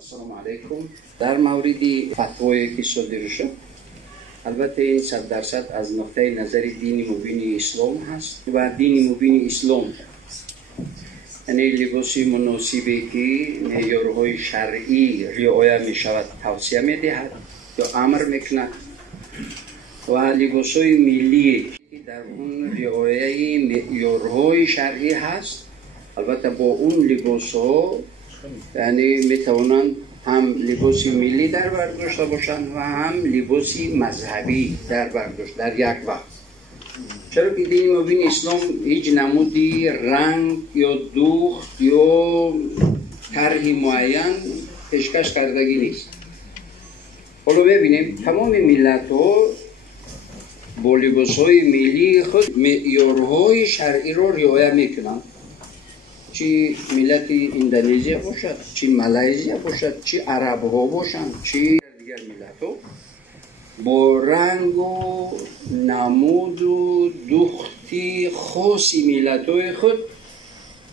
السلام علیکم. در مورد فتوایی که صادر شد، البته 100% از نقطه نظر دین مبین اسلام هست و دین مبین اسلام یعنی لباسی مناسبی که معیارهای شرعی رعایت می شود توصیه می دهد یا امر می کند و لباسهای ملی که در اون رعایت معیارهای شرعی هست. البته با اون لباس ها یعنی می توانند هم لباسی ملی در بر داشته باشند و هم لباسی مذهبی در بر داشت در یک وقت. چرا که دین مبین اسلام هیچ نمودی رنگ یا دوخت یا طرح معین پیشکش کردگی نیست. حالا ببینیم تمام ملت ها با لباس های ملی خود معیارهای شرعی را رعایت میکنند، چی ملت اندونزیا باشد، چی مالزیا باشد، چی عرب ها باشند، چی دیگر ملت ها با رنگ و نمود و دختی خاصی ملت های خود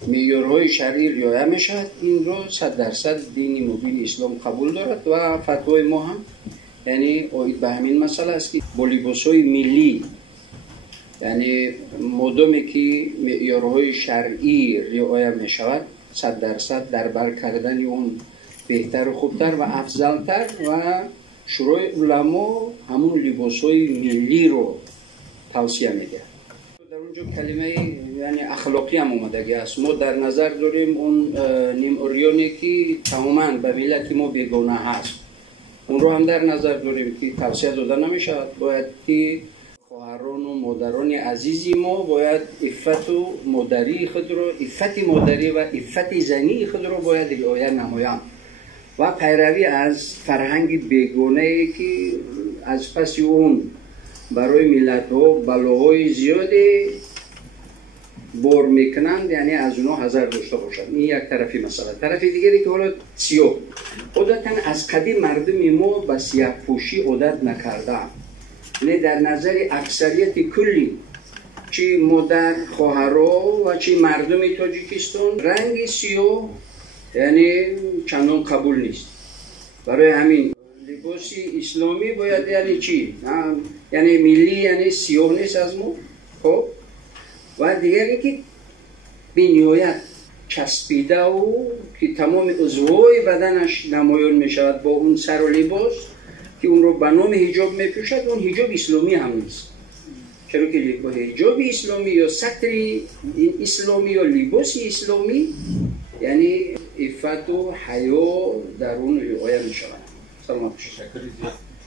معیارهای شرعی رعایت می شود. این رو 100% دین مبین اسلام قبول دارد و فتوای ما هم یعنی آید به همین مسئله است که با لباس های ملی یعنی مدامی که معیارهای شرعی رعایت می شود 100% در بر کردن اون بهتر و خوبتر و افضلتر و شروع علما همون لباسهای ملی رو توصیه میده. در اونجا کلمه یعنی اخلاقی هم اومدگی است. ما در نظر داریم اون نیم اوریانی که تماما به ملت ما بیگانه هست، اون رو هم در نظر داریم که توصیه داده نمیشود. باید که خواهران و مادران عزیزی ما باید عفت و مادری خود رو، عفت مادری و عفت زنی خود رو باید رعایت نمایند و پیروی از فرهنگ بیگانه‌ای که از پس اون برای ملت‌ها بلاهای زیادی بار میکنند، یعنی از اونها حذر داشته باشند. این یک طرفی مسئله. طرف دیگری که حالا سیاه، عادتاً از قدیم مردم ما به سیاه پوشی عادت نکردند، یعنی در نظر اکثریت کلی چی مادر خواهرها و چی مردم تاجیکستان رنگ سیاه یعنی چندان قبول نیست. برای همین لباسی اسلامی باید یعنی چی؟ یعنی ملی یعنی سیاه نیست از ما. خب و دیگری که به نهایت چسبیده و که تمام عضوهای بدنش نمایان می شود با اون سر و لباس که اون رو به نام حجاب می پوشد، اون حجاب اسلامی هم نیست. چرا که با حجاب اسلامی یا سطر اسلامی یا لباس اسلامی یعنی عفت و حیا در اون رعایت می شود. سلام.